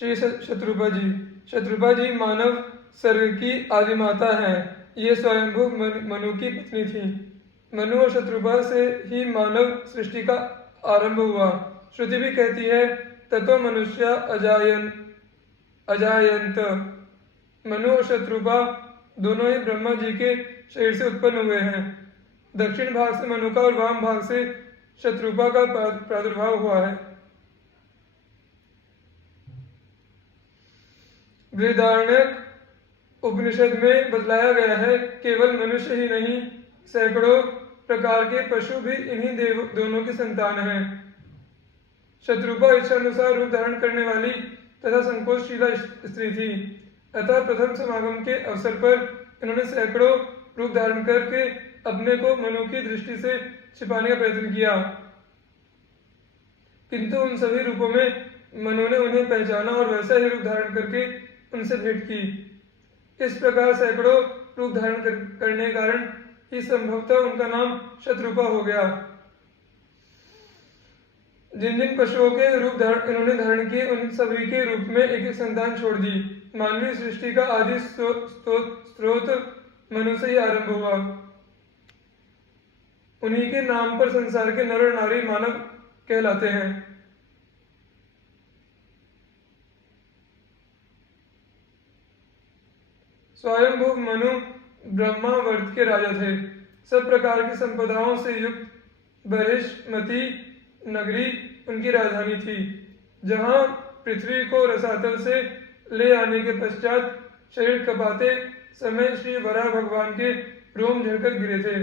श्री शत्रुपा जी। शत्रुपा जी मानव सर्ग की आदि माता हैं। ये स्वयंभू मनु की पत्नी थी। मनु और शत्रुपा से ही मानव सृष्टि का आरंभ हुआ। श्रुति भी कहती है, ततो मनुष्य अजायंत। मनु और शत्रुपा दोनों ही ब्रह्मा जी के शरीर से उत्पन्न हुए हैं। दक्षिण भाग से मनु का और वाम भाग से शत्रुपा का प्रादुर्भाव हुआ है। बृहदारण्यक उपनिषद में बतलाया गया है, केवल मनुष्य ही नहीं, सैकड़ों प्रकार के पशु भी इन्हीं दोनों की संतान हैं। शत्रुपा इच्छानुसार रूप धारण करने वाली तथा संकोचशीला स्त्री थी। अतः प्रथम समागम के अवसर पर इन्होंने सैकड़ों रूप धारण करके अपने को मनु की दृष्टि से छिपाने का प्रयत्न किया, किंतु उन सभी रूपों में मनु ने उन्हें पहचाना और वैसा ही रूप धारण करके उनसे भेंट की। इस प्रकार सैकड़ों रूप धारण करने के कारण ही संभवतः उनका नाम शत्रुपा हो गया। जिन जिन पशुओं के रूप इन्होंने धारण किए, उन सभी के रूप में एक एक संतान छोड़ दी। मानवीय सृष्टि का आदि स्रोत मनु से ही आरंभ हुआ। उन्हीं के नाम पर संसार के नर और नारी मानव कहलाते हैं। स्वयंभू मनु ब्रह्मावर्त के राजा थे। सब प्रकार की संपदाओं से युक्त बृहस्पति नगरी उनकी राजधानी थी, जहां पृथ्वी को रसातल से ले आने के पश्चात शरीर कपाते समय श्री वराह भगवान के रोम झड़कर गिरे थे।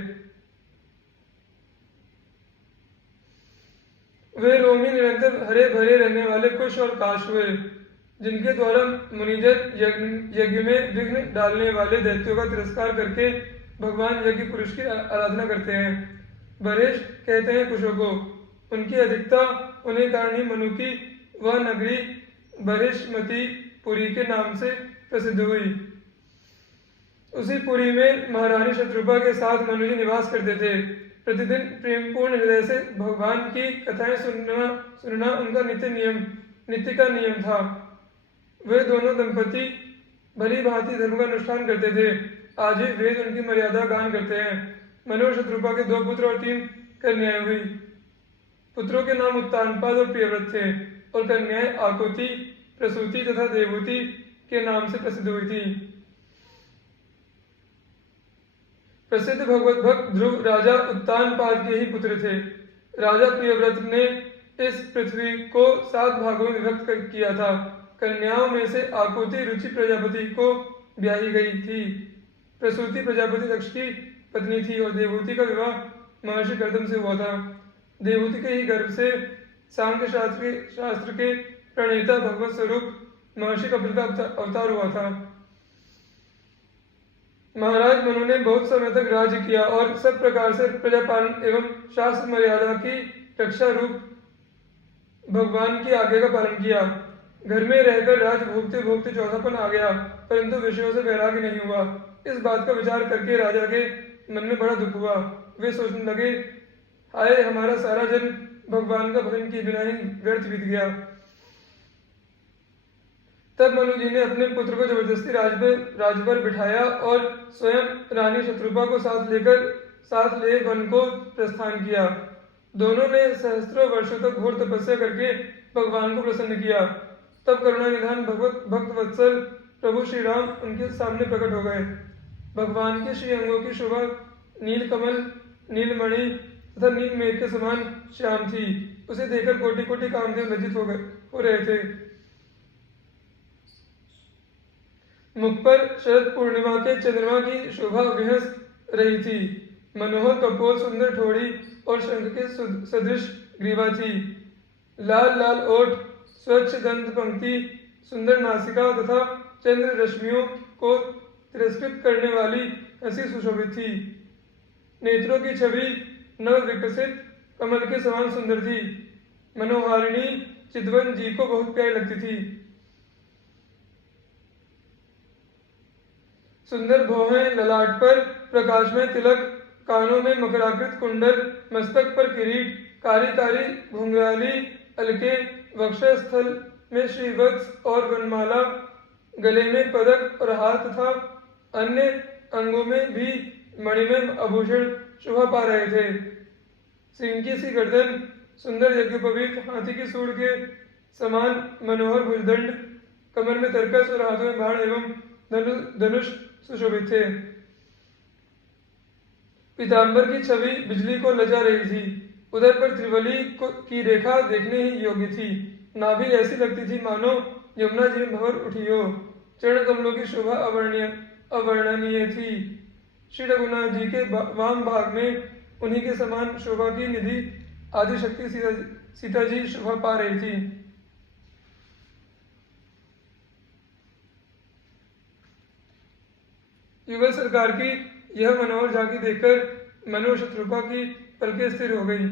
वे रोम ही निरंतर हरे भरे रहने वाले कुश और काश हुए, जिनके द्वारा मुनिजन यज्ञ में विघ्न डालने वाले दैत्यों का तिरस्कार करके भगवान यज्ञ पुरुष की आराधना करते हैं। बरेश कहते हैं कुशों को। उनकी अधिकता होने कारण ही मनु की वह नगरी बृहस्पति पुरी के नाम से प्रसिद्ध हुई। उसी पुरी में महारानी शत्रुपा के साथ मनु जी निवास करते थे। प्रतिदिन प्रेमपूर्ण हृदय से भगवान की कथाएं सुनना उनका नित्य का नियम था। वे दोनों दंपति भली भांति धर्म का अनुष्ठान करते थे। आज ही वेद उनकी मर्यादा गान करते हैं। मनु और शत्रुपा के 2 पुत्र और 3 कन्याएं हुई। पुत्रों के नाम उत्तानपाद और प्रियव्रत थे और कन्याएं आकुति, प्रसूति तथा देवहूति के नाम से प्रसिद्ध हुई थी। प्रसिद्ध भगवत भक्त ध्रुव राजा उत्तानपाद के ही पुत्र थे। राजा प्रियव्रत ने इस पृथ्वी को 7 भागों में विभक्त किया था। कन्याओं में से आकुति रुचि प्रजापति को ब्याही गई थी। प्रसूति प्रजापति दक्ष की पत्नी थी और देवहूति का विवाह महर्षि कर्दम से हुआ था। देवहूति के ही गर्भ से सांख्य शास्त्र के प्रणेता भगवत स्वरूप महर्षि कपिल का अवतार हुआ था। महाराज मनु ने बहुत समय तक राज्य किया और सब प्रकार से प्रजापालन एवं शास्त्र मर्यादा की रक्षा रूप भगवान की आज्ञा का पालन किया। घर में रहकर राज भोगते भोगते चौथापन आ गया, परंतु विषयों से वैराग्य नहीं हुआ। इस बात का विचार करके राजा के मन में बड़ा दुख हुआ। वे सोचने लगे, हाय, हमारा सारा जन्म भगवान का भजन किए बिना ही व्यर्थ बीत गया। तब मनु जी ने अपने पुत्र को जबरदस्ती राज पर बिठाया और स्वयं रानी शत्रुपा को साथ ले वन को प्रस्थान किया। दोनों ने सहस्त्रों वर्षों तक घोर तपस्या करके भगवान को प्रसन्न किया। तब करुणा निधान भक्त वत्सल प्रभु श्री राम उनके सामने प्रकट हो गए। भगवान के श्री अंगों की शोभा नील कमल, नीलमणि तथा नील मेघ के समान श्याम थी। उसे देखकर कोटि कोटि कामदेव लज्जित हो रहे थे। मुख पर शरद पूर्णिमा के चंद्रमा की शोभा विहस रही थी। मनोहर कपोल, सुंदर ठोड़ी और शंख के सदृश ग्रीवा थी। लाल लाल ओठ, स्वच्छ दंत पंक्ति, सुंदर नासिका तथा चंद्र रश्मियों को तिरस्कृत करने वाली हंसी सुशोभित थी। नेत्रों की छवि नव विकसित कमल के समान सुंदर थी। मनोहारिणी चितवन जी को बहुत प्यारी लगती थी। सुंदर भौहें, ललाट पर प्रकाशमय तिलक, कानों में मकराकृत कुंडल, मस्तक पर किरीट, कारी कारी घुंघराली अलके, वक्षस्थल में श्रीवत्स और वनमाला, गले में पदक और हाथ तथा अन्य अंगों में भी मणिमय आभूषण शोभा पा रहे थे। सिंह की सी गर्दन, सुंदर यज्ञोपवीत हाथी की सूंड के समान मनोहर भुजदंड, कमर में तरकस और हाथों में बाण एवं धनुष सुशोभित थे। पीताम्बर की छवि बिजली को लजा रही थी। उधर पर त्रिवली की रेखा देखने ही योग्य थी। नाभि ऐसी लगती थी मानो यमुना जी में भंवर उठी हो। चरण कमलों की शोभा अवर्णनीय थी। श्री रघुनाथ जी के वाम भाग में उन्हीं के समान शोभा की निधि आदिशक्ति सीता जी शोभा पा रही थी। युगल सरकार की यह मनोहर झांकी देखकर मनु शत्रुपा की पलकें स्थिर हो गई।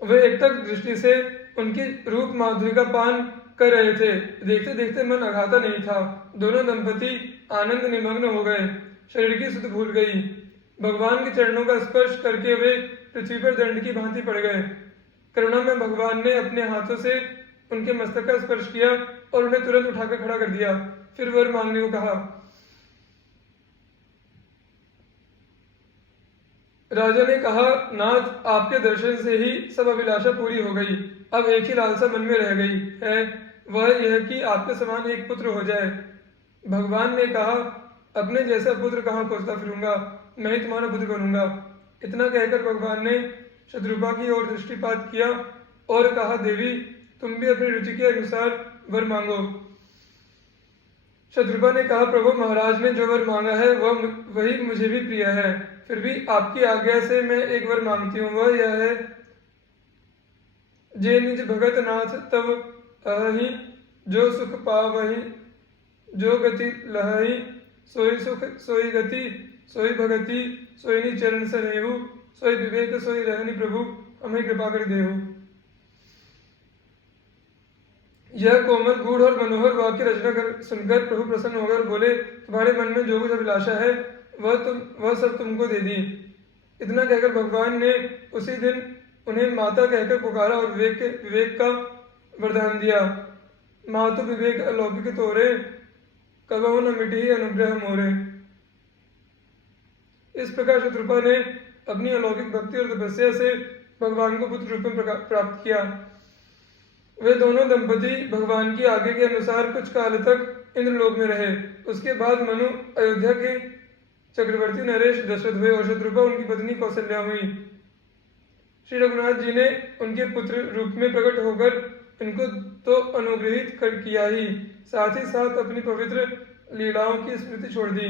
वे एकटक दृष्टि से उनकी रूप माधुरी का पान कर रहे थे। देखते देखते मन अघाता नहीं था। दोनों दंपति आनंद निमग्न हो गए। शरीर की सुध भूल गई। भगवान के चरणों का स्पर्श करके वे पृथ्वी पर दंड की भांति पड़ गए। करुणा में भगवान ने अपने हाथों से उनके मस्तक का स्पर्श किया और उन्हें तुरंत उठाकर खड़ा कर दिया। फिर वर मांगने को कहा। राजा ने कहा, नाथ, आपके दर्शन से ही सब अभिलाषा पूरी हो गई। अब एक ही लालसा मन में रह गई है, वह यह कि आपके समान एक पुत्र हो जाए। भगवान ने कहा, अपने जैसा पुत्र कहाँ खोजता फिरूंगा, मैं ही तुम्हारा पुत्र बनूंगा। इतना कहकर भगवान ने शत्रुपा की ओर दृष्टिपात किया और कहा, देवी, तुम भी अपनी रुचि के अनुसार वर मांगो। शत्रुपा ने कहा, प्रभु, महाराज ने जो वर मांगा है वही मुझे भी प्रिय है। फिर भी आपकी आज्ञा से मैं एक वर मांगती हूँ। वह यह है, जे निज भगत नाथ तब अहि, जो सुख पावहि, जो गति लहहि, सोई सुख सोई गति, सोई भगति, सोई नि चरण सनेहु, सोई विवेक सोई रहनि प्रभु, हमें कृपा कर देहु। यह कोमल, गूढ़ और मनोहर वाक्य रचना सुनकर प्रभु प्रसन्न होकर बोले, तुम्हारे मन में जो कुछ अभिलाषा है वह सब तुमको दे दी। इतना कहकर भगवान ने उसी दिन उन्हें माता कहकर पुकारा और विवेक का वरदान दिया। मातु विवेक अलौकिक तोरे, कबहु न मिटी अनुग्रह मोरे। इस प्रकार शत्रुपा ने अपनी अलौकिक भक्ति और तपस्या से भगवान को पुत्र रूप में प्राप्त किया। वे दोनों दंपति भगवान की आज्ञा के अनुसार कुछ काल तक इंद्रलोक में रहे। उसके बाद मनु अयोध्या के चक्रवर्ती नरेश दशरथ हुए और शत्रुपा उनकी पत्नी कौशल्या हुई। श्री रघुनाथ जी ने उनके पुत्र रूप में प्रकट होकर इनको तो अनुग्रहित किया ही, साथ ही साथ अपनी पवित्र लीलाओं की स्मृति छोड़ दी,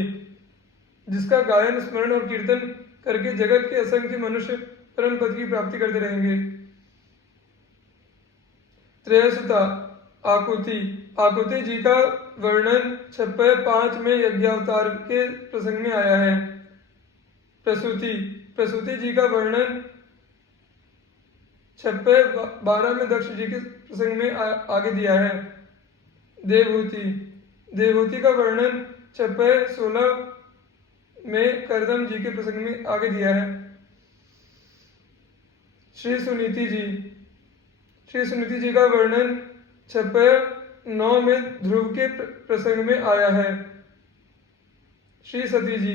जिसका गायन, स्मरण और कीर्तन करके जगत के असंख्य मनुष्य परम पद की प्राप्ति करते रहेंगे। त्रयसुता आकुति। आकुति जी का वर्णन 6.5 में यज्ञावतार के प्रसंग में आया है। प्रसूति। प्रसूति जी का वर्णन 6.12 में दक्ष जी के प्रसंग में आगे दिया है। देवहूति। देवहूति का वर्णन 6.16 में करदम जी के प्रसंग में आगे दिया है। श्री सुनीति जी। श्री सुनीति जी का वर्णन 6.9 में ध्रुव के प्रसंग में आया है। श्री सती जी।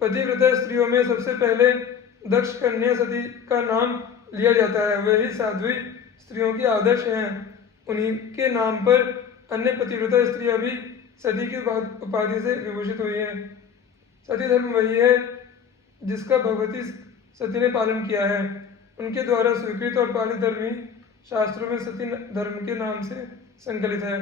पतिव्रता स्त्रियों में सबसे पहले दक्ष कन्या सती का नाम लिया जाता है। वही साध्वी स्त्रियों की आदर्श हैं। उन्हीं के नाम पर अन्य पतिव्रता स्त्रियां भी सती की उपाधि से विभूषित हुई हैं। सती धर्म वही है जिसका भगवती सती ने पालन किया है। उनके द्वारा स्वीकृत और पालित धर्म ही शास्त्रों में सती धर्म के नाम से संकलित है।